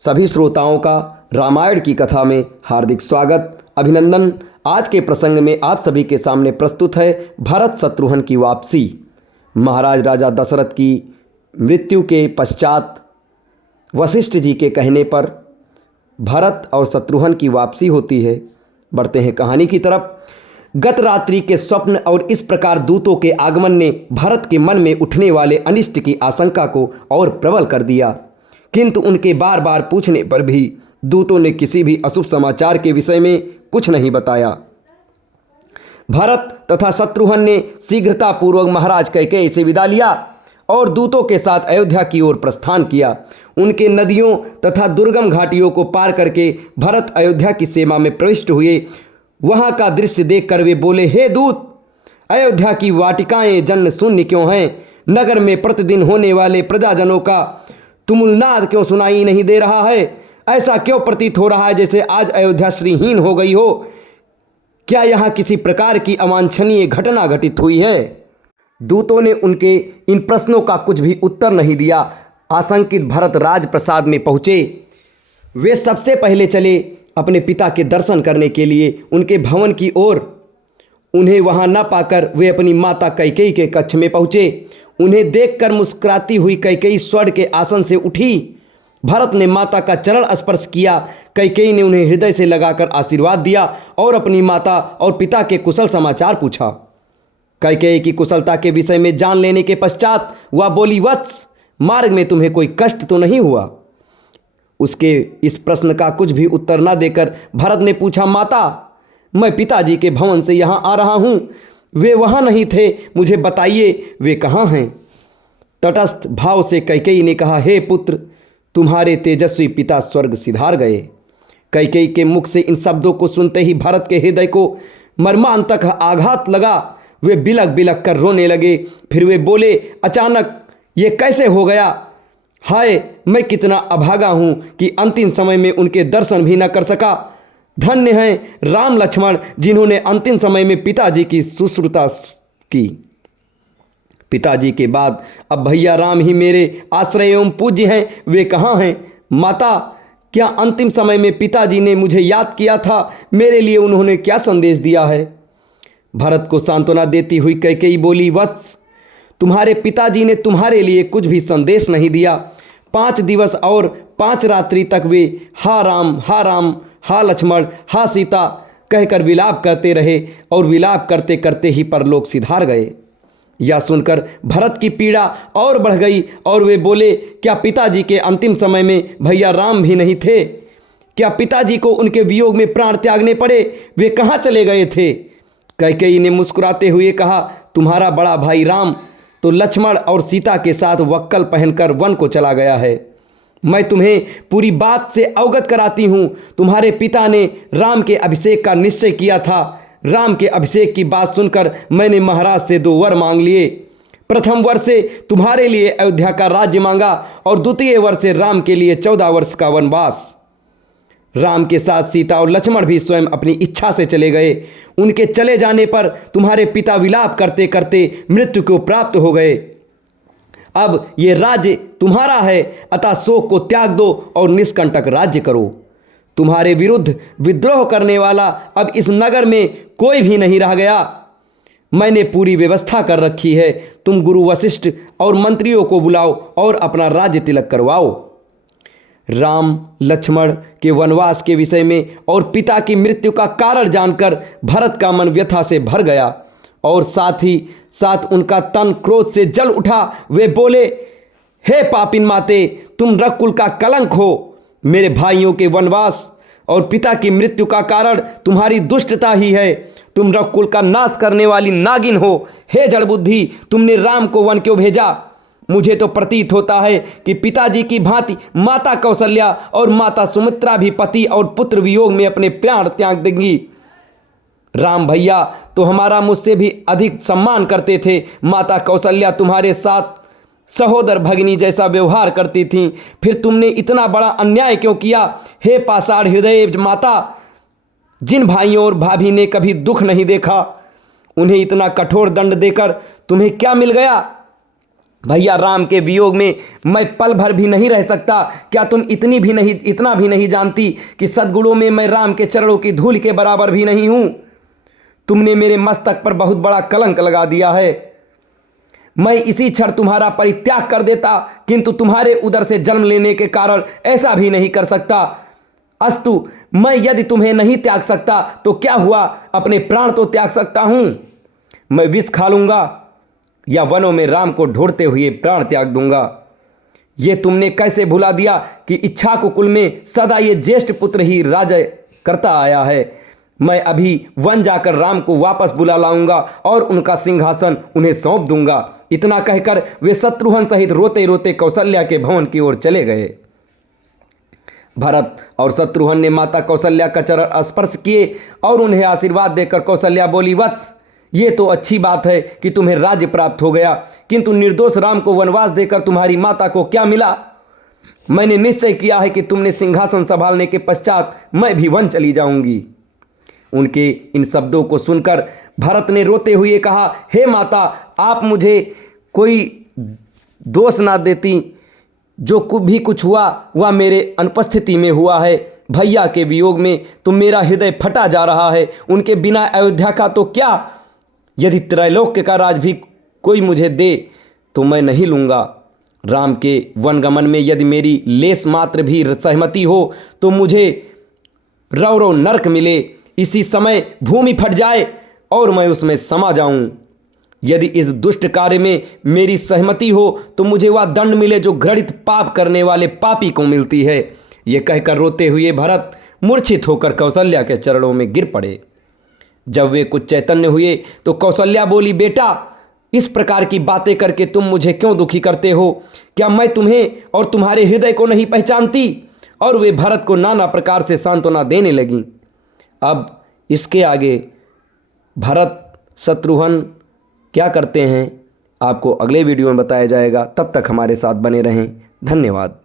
सभी श्रोताओं का रामायण की कथा में हार्दिक स्वागत अभिनंदन। आज के प्रसंग में आप सभी के सामने प्रस्तुत है भरत शत्रुघ्न की वापसी। महाराज राजा दशरथ की मृत्यु के पश्चात वशिष्ठ जी के कहने पर भरत और शत्रुघ्न की वापसी होती है। बढ़ते हैं कहानी की तरफ। गत रात्रि के स्वप्न और इस प्रकार दूतों के आगमन ने भरत के मन में उठने वाले अनिष्ट की आशंका को और प्रबल कर दिया, किंतु उनके बार बार पूछने पर भी दूतों ने किसी भी अशुभ समाचार के विषय में कुछ नहीं बताया। भरत तथा शत्रुघ्न ने शीघ्रतापूर्वक महाराज कैकेयी से विदा लिया और दूतों के साथ अयोध्या की ओर प्रस्थान किया। उनके नदियों तथा दुर्गम घाटियों को पार करके भरत अयोध्या की सीमा में प्रविष्ट हुए। वहां का दृश्य देखकर वे बोले, हे दूत, अयोध्या की वाटिकाएं जन शून्य क्यों हैं? नगर में प्रतिदिन होने वाले प्रजाजनों का तुमुलनाद क्यों सुनाई नहीं दे रहा है? ऐसा क्यों प्रतीत हो रहा है जैसे आज अयोध्या श्रीहीन हो गई हो? क्या यहाँ किसी प्रकार की अवांछनीय घटना घटित हुई है? दूतों ने उनके इन प्रश्नों का कुछ भी उत्तर नहीं दिया। आशंकित भरत राजप्रसाद में पहुँचे। वे सबसे पहले चले अपने पिता के दर्शन करने के लिए उनके भवन की ओर। उन्हें वहां न पाकर वे अपनी माता कैकेयी के कक्ष में पहुँचे। उन्हें देखकर मुस्कुराती हुई कैकेयी स्वर्ण के आसन से उठी। भरत ने माता का चरण स्पर्श किया। कैकेयी ने उन्हें हृदय से लगाकर आशीर्वाद दिया और अपनी माता और पिता के कुशल समाचार पूछा। कैकेयी की कुशलता के विषय में जान लेने के पश्चात वह बोली, वत्स, मार्ग में तुम्हें कोई कष्ट तो नहीं हुआ? उसके इस प्रश्न का कुछ भी उत्तर न देकर भरत ने पूछा, माता, मैं पिताजी के भवन से यहाँ आ रहा हूँ। वे वहाँ नहीं थे, मुझे बताइए वे कहाँ हैं? तटस्थ भाव से कैकेयी ने कहा, हे पुत्र, तुम्हारे तेजस्वी पिता स्वर्ग सिधार गए। कैकेयी के मुख से इन शब्दों को सुनते ही भरत के हृदय को मर्मांतक आघात लगा। वे बिलक बिलक कर रोने लगे। फिर वे बोले, अचानक ये कैसे हो गया? हाय, मैं कितना अभागा हूँ कि अंतिम समय में उनके दर्शन भी न कर सका। धन्य हैं राम लक्ष्मण, जिन्होंने अंतिम समय में पिताजी की शुश्रूषा की। पिताजी के बाद अब भैया राम ही मेरे आश्रय एवं पूज्य हैं। वे कहाँ हैं? माता, क्या अंतिम समय में पिताजी ने मुझे याद किया था? मेरे लिए उन्होंने क्या संदेश दिया है? भरत को सांत्वना देती हुई कैकेयी बोली, वत्स, तुम्हारे पिताजी ने तुम्हारे लिए कुछ भी संदेश नहीं दिया। 5 दिवस और 5 रात्रि तक वे हा राम, हा राम, हा लक्ष्मण, हा सीता कहकर विलाप करते रहे और विलाप करते करते ही परलोक सिधार गए। यह सुनकर भरत की पीड़ा और बढ़ गई और वे बोले, क्या पिताजी के अंतिम समय में भैया राम भी नहीं थे? क्या पिताजी को उनके वियोग में प्राण त्यागने पड़े? वे कहाँ चले गए थे? कैकेयी ने मुस्कुराते हुए कहा, तुम्हारा बड़ा भाई राम तो लक्ष्मण और सीता के साथ वक्कल पहनकर वन को चला गया है। मैं तुम्हें पूरी बात से अवगत कराती हूँ। तुम्हारे पिता ने राम के अभिषेक का निश्चय किया था। राम के अभिषेक की बात सुनकर मैंने महाराज से 2 वर मांग लिए। प्रथम वर से तुम्हारे लिए अयोध्या का राज्य मांगा और द्वितीय वर से राम के लिए 14 वर्ष का वनवास। राम के साथ सीता और लक्ष्मण भी स्वयं अपनी इच्छा से चले गए। उनके चले जाने पर तुम्हारे पिता विलाप करते करते मृत्यु को प्राप्त हो गए। अब ये राज्य तुम्हारा है, अतः शोक को त्याग दो और निष्कंटक राज्य करो। तुम्हारे विरुद्ध विद्रोह करने वाला अब इस नगर में कोई भी नहीं रह गया। मैंने पूरी व्यवस्था कर रखी है। तुम गुरु वशिष्ठ और मंत्रियों को बुलाओ और अपना राज्य तिलक करवाओ। राम लक्ष्मण के वनवास के विषय में और पिता की मृत्यु का कारण जानकर भरत का मन व्यथा से भर गया और साथ ही साथ उनका तन क्रोध से जल उठा। वे बोले, हे पापिन माते, तुम रघुकुल का कलंक हो। मेरे भाइयों के वनवास और पिता की मृत्यु का कारण तुम्हारी दुष्टता ही है। तुम रघुकुल का नाश करने वाली नागिन हो। हे जड़बुद्धि, तुमने राम को वन क्यों भेजा? मुझे तो प्रतीत होता है कि पिताजी की भांति माता कौशल्या और माता सुमित्रा भी पति और पुत्र वियोग में अपने प्राण त्याग देंगी। राम भैया तो हमारा मुझसे भी अधिक सम्मान करते थे। माता कौशल्या तुम्हारे साथ सहोदर भगिनी जैसा व्यवहार करती थीं। फिर तुमने इतना बड़ा अन्याय क्यों किया? हे पाषाण हृदय माता, जिन भाइयों और भाभी ने कभी दुख नहीं देखा, उन्हें इतना कठोर दंड देकर तुम्हें क्या मिल गया? भैया राम के वियोग में मैं पल भर भी नहीं रह सकता। क्या तुम इतना भी नहीं जानती कि सद्गुणों में मैं राम के चरणों की धूल के बराबर भी नहीं हूं? तुमने मेरे मस्तक पर बहुत बड़ा कलंक लगा दिया है। मैं इसी क्षण तुम्हारा परित्याग कर देता, किंतु तुम्हारे उदर से जन्म लेने के कारण ऐसा भी नहीं कर सकता। अस्तु, मैं यदि तुम्हें नहीं त्याग सकता तो क्या हुआ, अपने प्राण तो त्याग सकता हूं। मैं विष खा लूंगा या वनों में राम को ढूंढते हुए प्राण त्याग दूंगा। ये तुमने कैसे भुला दिया कि इक्ष्वाकु कुल में सदा ये ज्येष्ठ पुत्र ही राज करता आया है। मैं अभी वन जाकर राम को वापस बुला लाऊंगा और उनका सिंहासन उन्हें सौंप दूंगा। इतना कहकर वे शत्रुघ्न सहित रोते रोते कौशल्या के भवन की ओर चले गए। भरत और शत्रुघ्न ने माता कौशल्या का चरण स्पर्श किए और उन्हें आशीर्वाद देकर कौशल्या बोली, वत्स, ये तो अच्छी बात है कि तुम्हें राज्य प्राप्त हो गया, किंतु निर्दोष राम को वनवास देकर तुम्हारी माता को क्या मिला? मैंने निश्चय किया है कि तुमने सिंहासन संभालने के पश्चात मैं भी वन चली जाऊंगी। उनके इन शब्दों को सुनकर भरत ने रोते हुए कहा, हे माता, आप मुझे कोई दोष ना देती। जो भी कुछ हुआ वह मेरे अनुपस्थिति में हुआ है। भैया के वियोग में तो मेरा हृदय फटा जा रहा है। उनके बिना अयोध्या का तो क्या, यदि त्रैलोक्य का राज भी कोई मुझे दे तो मैं नहीं लूँगा। राम के वनगमन में यदि मेरी लेस मात्र भी सहमति हो तो मुझे रौरव नरक मिले। इसी समय भूमि फट जाए और मैं उसमें समा जाऊं। यदि इस दुष्ट कार्य में मेरी सहमति हो तो मुझे वह दंड मिले जो घृणित पाप करने वाले पापी को मिलती है। ये कहकर रोते हुए भरत मूर्छित होकर कौशल्या के चरणों में गिर पड़े। जब वे कुछ चैतन्य हुए तो कौशल्या बोली, बेटा, इस प्रकार की बातें करके तुम मुझे क्यों दुखी करते हो? क्या मैं तुम्हें और तुम्हारे हृदय को नहीं पहचानती? और वे भरत को नाना प्रकार से सांत्वना देने लगीं। अब इसके आगे भरत शत्रुघ्न क्या करते हैं आपको अगले वीडियो में बताया जाएगा। तब तक हमारे साथ बने रहें। धन्यवाद।